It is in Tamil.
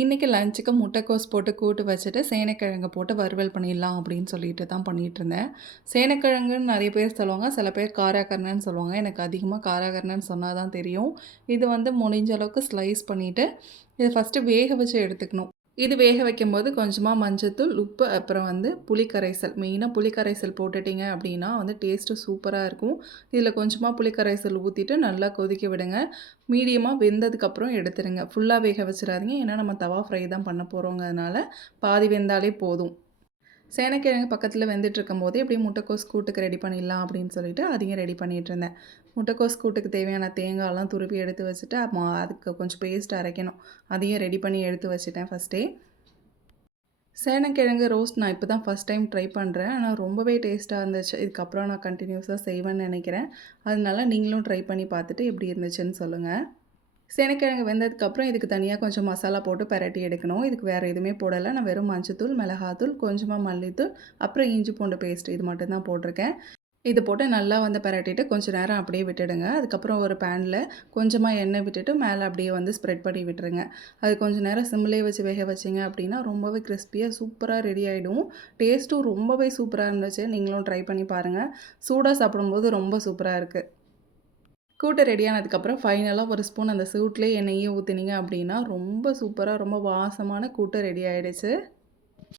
இன்னைக்கு லஞ்சுக்கு முட்டைக்கோஸ் போட்டு கூட்டு வச்சுட்டு, சேனைக்கிழங்கு போட்டு வறுவல் பண்ணிடலாம் அப்படின்னு சொல்லிட்டு தான் பண்ணிகிட்டு இருந்தேன் சேனைக்கிழங்குன்னு நிறைய பேர் சொல்லுவாங்க. சில பேர் காராக்கருணன்னு சொல்லுவாங்க. எனக்கு அதிகமாக காராக்கருணன்னு சொன்னால் தான் தெரியும். இது வந்து முடிஞ்ச அளவுக்கு ஸ்லைஸ் பண்ணிவிட்டு இதை ஃபஸ்ட்டு வேக வச்சு எடுத்துக்கணும். இது வேக வைக்கும்போது கொஞ்சமாக மஞ்சத்தூள், உப்பு, அப்புறம் வந்து புளிக்கரைசல் மெயினாக புளிக்கரைசல் போட்டுட்டிங்க அப்படின்னா வந்து டேஸ்ட்டு சூப்பராக இருக்கும். இதில் கொஞ்சமாக புளிக்கரைசல் ஊற்றிட்டு நல்லா கொதிக்க விடுங்க. மீடியமாக வெந்ததுக்கப்புறம் எடுத்துருங்க. ஃபுல்லாக வேக வச்சிடாதீங்க ஏன்னா நம்ம தவா ஃப்ரை தான் பண்ண போகிறோங்கிறதுனால பாதி வெந்தாலே போதும். சேனக்கிழங்கு பக்கத்தில் பக்கத்தில வெந்துட்டுருக்கும்போதே, எப்படியும் முட்டைக்கோஸ் கூட்டுக்கு ரெடி பண்ணிடலாம் அப்படின்னு சொல்லிட்டு, அதையும் ரெடி பண்ணிட்டுருந்தேன். முட்டைக்கோஸ் கூட்டுக்கு தேவையான தேங்காய்லாம் துருவி எடுத்து வச்சுட்டு, அதுக்கு கொஞ்சம் பேஸ்ட் அரைக்கணும். அதையும் ரெடி பண்ணி எடுத்து வச்சுட்டேன் ஃபஸ்ட்டே. சேனக்கிழங்கு ரோஸ்ட் நான் இப்போ தான் ஃபஸ்ட் டைம் ட்ரை பண்ணுறேன் ஆனால் ரொம்பவே டேஸ்ட்டாக இருந்துச்சு. இதுக்கப்புறம் நான் கண்டினியூஸாக செய்வேன்னு நினைக்கிறேன் அதனால நீங்களும் ட்ரை பண்ணி பார்த்துட்டு எப்படி இருந்துச்சுன்னு சொல்லுங்கள் சேனைக்கிழங்கு வெந்ததுக்கப்புறம் இதுக்கு தனியாக கொஞ்சம் மசாலா போட்டு பரட்டி எடுக்கணும். இதுக்கு வேறு எதுவுமே போடலை நான் வெறும் மஞ்சத்தூள், மிளகாத்தூள், கொஞ்சமாக மல்லித்தூள், அப்புறம் இஞ்சி பூண்டு பேஸ்ட் இது மட்டும்தான் போட்டிருக்கேன். இது போட்டு நல்லா வந்து பரட்டிட்டு கொஞ்சம் நேரம் அப்படியே விட்டுடுங்க. அதுக்கப்புறம் ஒரு பேனில் கொஞ்சமாக எண்ணெய் விட்டுட்டு மேலே அப்படியே வந்து ஸ்ப்ரெட் பண்ணி விட்டுருங்க. அது கொஞ்சம் நேரம் சிம்லேயே வச்சு வேக வச்சீங்க அப்படின்னா, ரொம்பவே கிறிஸ்பியாக சூப்பராக ரெடி ஆகிடும் டேஸ்ட்டும் ரொம்பவே சூப்பராக இருந்துச்சு. நீங்களும் ட்ரை பண்ணி பாருங்கள் சூடாக சாப்பிடும்போது ரொம்ப சூப்பராக இருக்குது கூட்டை ரெடி ஆனதுக்கப்புறம் ஒரு ஸ்பூன் அந்த சூட்லேயே எண்ணெயே ஊற்றினீங்க அப்படின்னா, ரொம்ப சூப்பராக ரொம்ப வாசமான கூட்டு ரெடி ஆகிடுச்சு